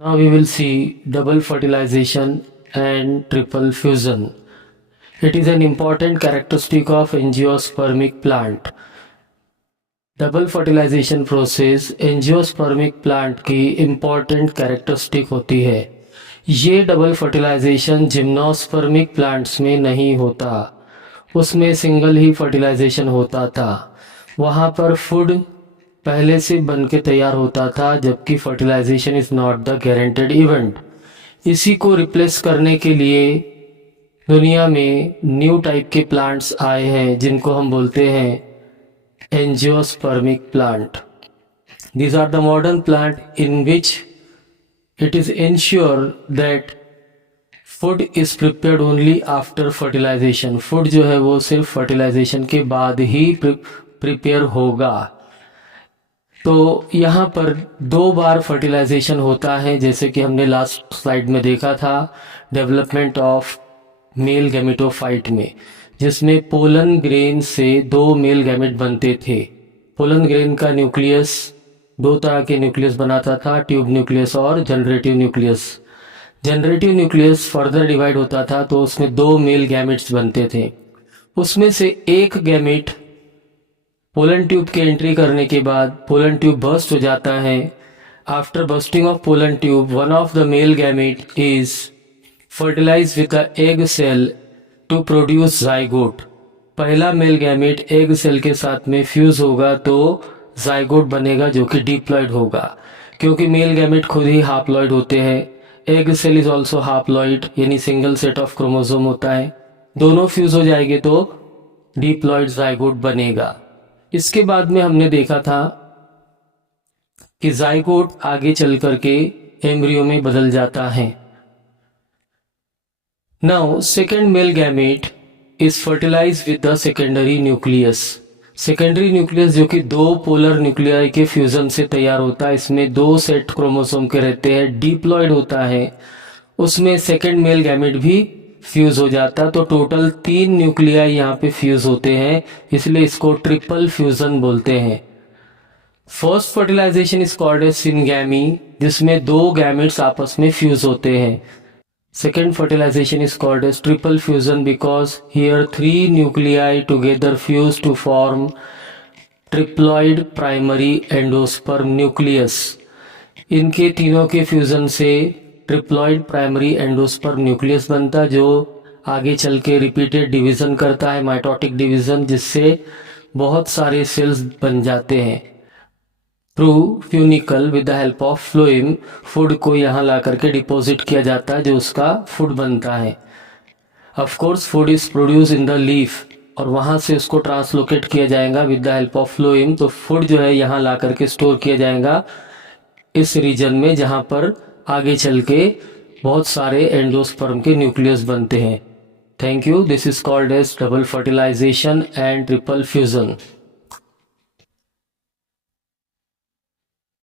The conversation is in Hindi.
Now we will see double fertilization and triple fusion. It is an important characteristic of angiospermic plant. Double fertilization process angiospermic plant की इम्पॉर्टेंट कैरेक्टरिस्टिक होती है। ये डबल फर्टिलाइजेशन जिम्नोस्पर्मिक प्लांट्स में नहीं होता, उसमें सिंगल ही फर्टिलाइजेशन होता था। वहाँ पर फूड पहले से बन के तैयार होता था, जबकि fertilization is not the guaranteed event. इसी को रिप्लेस करने के लिए दुनिया में न्यू टाइप के प्लांट्स आए हैं जिनको हम बोलते हैं angiospermic plant. These are the modern plant in which it is ensured that food is prepared only after fertilization. Food जो है वो सिर्फ fertilization के बाद ही प्रिपेयर होगा। तो यहाँ पर 2 बार फर्टिलाइजेशन होता है, जैसे कि हमने लास्ट स्लाइड में देखा था डेवलपमेंट ऑफ मेल गैमेटोफाइट में, जिसमें पोलन ग्रेन से 2 मेल गैमेट बनते थे। पोलन ग्रेन का न्यूक्लियस 2 तरह के न्यूक्लियस बनाता था, ट्यूब न्यूक्लियस और generative nucleus. Generative nucleus further divide होता था तो उसमें 2 मेल गैमेट्स बनते थे। उसमें से एक गैमेट पोलन ट्यूब के एंट्री करने के बाद पोलन ट्यूब बर्स्ट हो जाता है। After bursting of pollen tube, one of the male gamete is fertilized with the egg cell to produce zygote. पहला मेल गैमेट एग सेल के साथ में फ्यूज होगा तो जाइगोट बनेगा जो कि डिप्लॉइड होगा। क्योंकि मेल गैमेट खुद ही हाप्लॉइड होते हैं, egg cell is also haploid यानी सिंगल सेट ऑफ क्रोमोसोम होता है। दोनों फ्यूज हो जाएंगे तो डिप्लॉइड जाइगोट बनेगा। इसके बाद में हमने देखा था कि जाइगोट आगे चल करके एम्ब्रियो में बदल जाता है। Now, second male gamete is fertilized with the secondary nucleus. Secondary nucleus जो कि 2 पोलर न्यूक्लियाई के फ्यूजन से तैयार होता है, इसमें 2 सेट क्रोमोसोम के रहते हैं, डिप्लॉइड होता है, उसमें सेकेंड मेल गैमेट भी फ्यूज हो जाता है। तो टोटल 3 न्यूक्लियाई यहाँ पे फ्यूज होते हैं, इसलिए इसको ट्रिपल फ्यूजन बोलते हैं। First fertilization is called as syngamy, जिसमें 2 गैमेट्स आपस में फ्यूज होते हैं। Second fertilization is called as triple fusion because here 3 nuclei together fuse to form triploid primary endosperm nucleus. इनके तीनों के फ्यूजन से ट्रिप्लॉइड प्राइमरी एंडोस्पर्म न्यूक्लियस बनता, जो आगे चल के रिपीटेड डिवीजन करता है, माइटोटिक डिवीजन, जिससे बहुत सारे सेल्स बन जाते हैं। Through funicle with the help of phloem food को यहाँ ला करके डिपॉजिट किया जाता है, जो उसका फूड बनता है। Of course food is produce in the leaf और वहाँ से उसको ट्रांसलोकेट किया जाएगा with the help of phloem. तो फूड जो है यहाँ ला करके स्टोर किया जाएगा इस रीजन में, जहाँ पर आगे चल के बहुत सारे एंडोस्पर्म के न्यूक्लियस बनते हैं। Thank you. This is called as double fertilization and triple fusion.